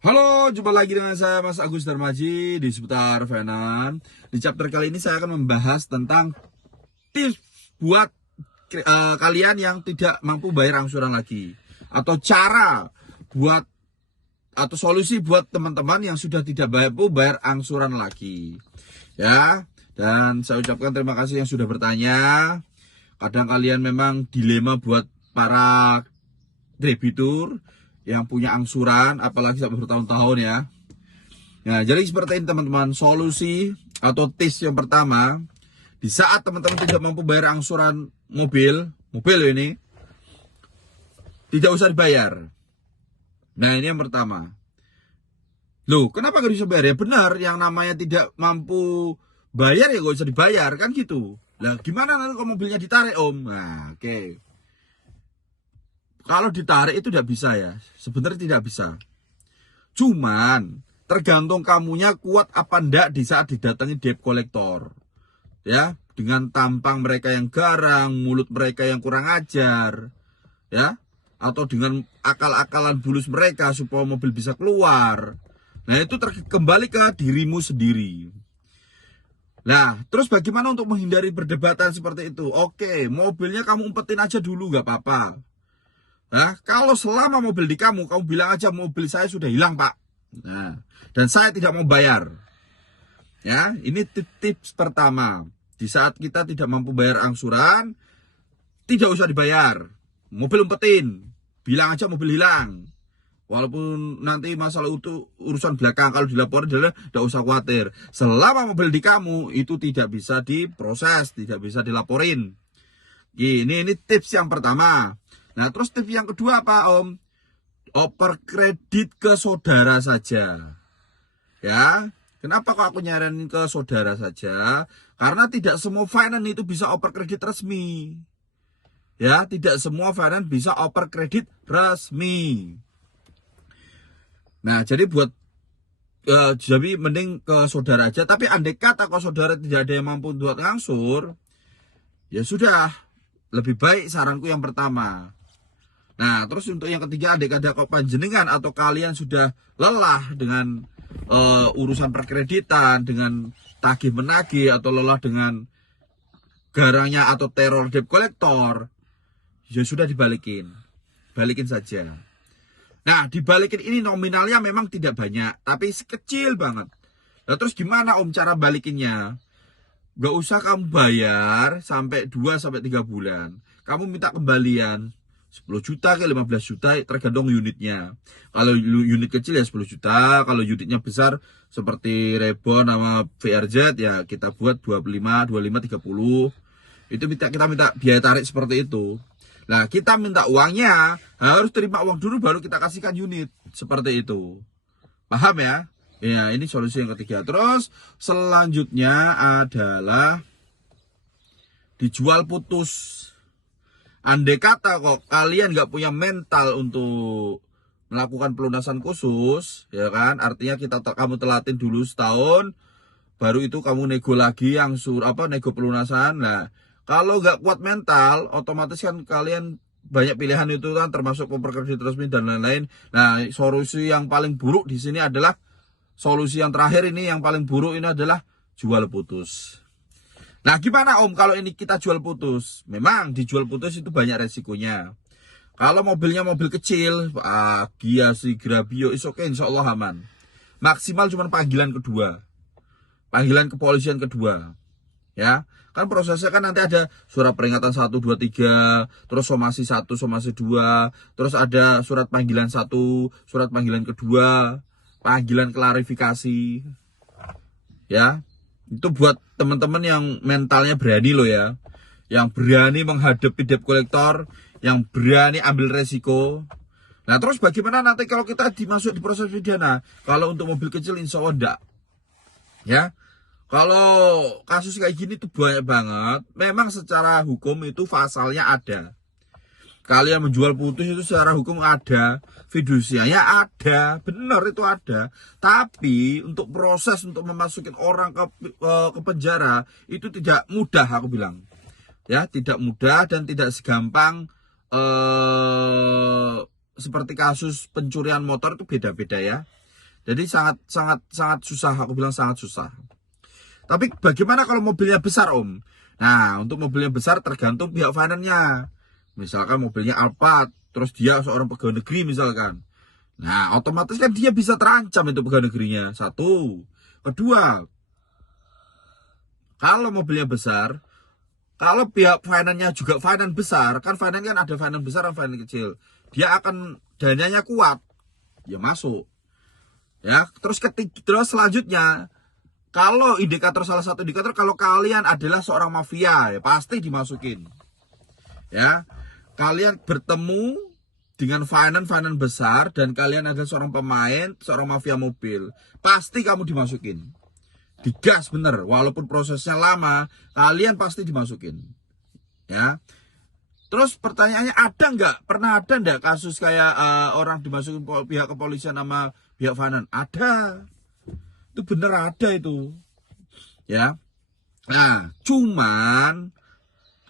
Halo, jumpa lagi dengan saya Mas Agus Darmaji di seputar finance. Di chapter kali ini saya akan membahas tentang tips buat kalian yang tidak mampu bayar angsuran lagi, atau cara buat atau solusi buat teman-teman yang sudah tidak mampu bayar angsuran lagi. Ya, dan saya ucapkan terima kasih yang sudah bertanya. Kadang kalian memang dilema buat para debitur yang punya angsuran, apalagi sampai bertahun-tahun ya. Nah, jadi seperti ini teman-teman, solusi atau tips yang pertama, di saat teman-teman tidak mampu bayar angsuran mobil ini, tidak usah dibayar. Nah, ini yang pertama. Loh, kenapa gak bisa bayar? Ya benar, yang namanya tidak mampu bayar ya gak usah dibayar, kan gitu. Lah, gimana nanti kalau mobilnya ditarik om? Nah, oke. Kalau ditarik itu tidak bisa ya, sebenarnya tidak bisa. Cuman tergantung kamunya kuat apa ndak di saat didatangi debt collector. Ya, dengan tampang mereka yang garang, mulut mereka yang kurang ajar, ya, atau dengan akal-akalan bulus mereka supaya mobil bisa keluar. Nah, itu kembali ke dirimu sendiri. Nah, terus bagaimana untuk menghindari perdebatan seperti itu? Oke, mobilnya kamu umpetin aja dulu, gak apa-apa. Nah, kalau selama mobil di kamu bilang aja mobil saya sudah hilang pak. Nah, dan saya tidak mau bayar. Ya, ini tips pertama. Di saat kita tidak mampu bayar angsuran, tidak usah dibayar. Mobil umpetin, bilang aja mobil hilang. Walaupun nanti masalah itu urusan belakang, kalau dilaporin tidak usah khawatir. Selama mobil di kamu itu tidak bisa diproses, tidak bisa dilaporin. Ini tips yang pertama. Nah, terus tips yang kedua apa om? Oper kredit ke saudara saja. Ya, kenapa kok aku nyaranin ke saudara saja? Karena tidak semua finance itu bisa oper kredit resmi. Ya, tidak semua finance bisa oper kredit resmi. Nah, jadi jadi mending ke saudara aja. Tapi andai kata kalau saudara tidak ada yang mampu buat ngangsur, ya sudah, lebih baik saranku yang pertama. Nah, terus untuk yang ketiga, andai kata kok panjenengan atau kalian sudah lelah dengan urusan perkreditan, dengan tagih menagih, atau lelah dengan garangnya atau teror debt collector, ya sudah balikin saja. Nah, dibalikin ini nominalnya memang tidak banyak, tapi kecil banget. Nah, terus gimana om cara balikinnya? Gak usah kamu bayar sampai 2-3 bulan. Kamu minta kembalian 10 juta ke 15 juta tergantung unitnya. Kalau unit kecil ya 10 juta, kalau unitnya besar seperti Rebon sama VRZ ya kita buat 25, 30. Itu kita minta biaya tarik seperti itu. Nah, kita minta uangnya, harus terima uang dulu baru kita kasihkan unit. Seperti itu. Paham ya? Ya, ini solusi yang ketiga. Terus selanjutnya adalah dijual putus. Andai kata kok kalian nggak punya mental untuk melakukan pelunasan khusus, ya kan? Artinya kamu telatin dulu setahun, baru itu kamu nego lagi yang nego pelunasan. Nah, kalau nggak kuat mental, otomatis kan kalian banyak pilihan itu kan, termasuk kredit resmi dan lain-lain. Nah, solusi yang paling buruk di sini adalah solusi yang terakhir ini, yang paling buruk ini adalah jual putus. Nah, gimana om kalau ini kita jual putus? Memang dijual putus itu banyak resikonya. Kalau mobilnya mobil kecil, Gia, Grabio, is okay, insya Allah aman. Maksimal cuma panggilan kedua. Panggilan kepolisian kedua. Ya, kan prosesnya kan nanti ada surat peringatan 1, 2, 3, terus somasi 1, somasi 2, terus ada surat panggilan 1, surat panggilan kedua, panggilan klarifikasi. Ya, itu buat teman-teman yang mentalnya berani loh ya, yang berani menghadapi debt collector, yang berani ambil resiko. Nah, terus bagaimana nanti kalau kita dimasuk di proses pidana? Kalau untuk mobil kecil insya Allah enggak. Ya, kalau kasus kayak gini tuh banyak banget. Memang secara hukum itu pasalnya ada. Kalian menjual putus itu secara hukum ada, fidusianya ada, benar itu ada. Tapi untuk proses untuk memasukin orang ke penjara itu tidak mudah, aku bilang. Ya, tidak mudah dan tidak segampang seperti kasus pencurian motor itu beda-beda ya. Jadi sangat susah, aku bilang sangat susah. Tapi bagaimana kalau mobilnya besar, Om? Nah, untuk mobilnya besar tergantung pihak finance-nya. Misalkan mobilnya Alphard, terus dia seorang pegawai negeri misalkan. Nah, otomatis kan dia bisa terancam itu pegawai negerinya. Satu. Kedua, kalau mobilnya besar, kalau pihak finance-nya juga finance besar, kan finance kan ada finance besar dan finance kecil. Dia akan dananya kuat, ya masuk. Ya, terus selanjutnya, kalau salah satu indikator kalau kalian adalah seorang mafia, ya pasti dimasukin. Ya, kalian bertemu dengan finance besar dan kalian adalah seorang pemain, seorang mafia mobil, pasti kamu dimasukin. Digas bener, walaupun prosesnya lama, kalian pasti dimasukin. Ya. Terus pertanyaannya pernah ada nggak kasus kayak orang dimasukin pihak kepolisian sama pihak finance? Ada. Itu bener ada itu. Ya. Nah, cuman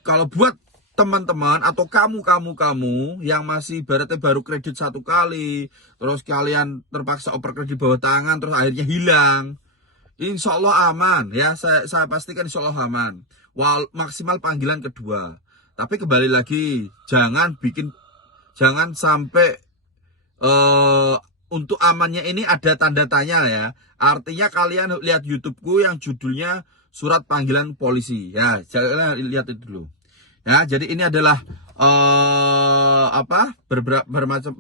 kalau buat teman-teman atau kamu yang masih ibaratnya baru kredit 1 kali, terus kalian terpaksa oper kredit bawah tangan, terus akhirnya hilang, insya Allah aman ya, saya pastikan insya Allah aman. Maksimal panggilan kedua. Tapi kembali lagi, jangan sampai untuk amannya ini ada tanda tanya ya. Artinya kalian lihat YouTubeku yang judulnya Surat Panggilan Polisi ya, jangan lihat itu dulu. Ya, jadi ini adalah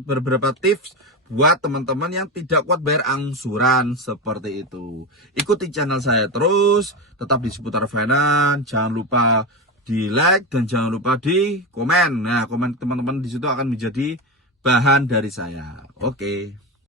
beberapa tips buat teman-teman yang tidak kuat bayar angsuran seperti itu. Ikuti channel saya terus, tetap di seputar finance. Jangan lupa di like dan jangan lupa di komen. Nah, komen teman-teman di situ akan menjadi bahan dari saya. Oke.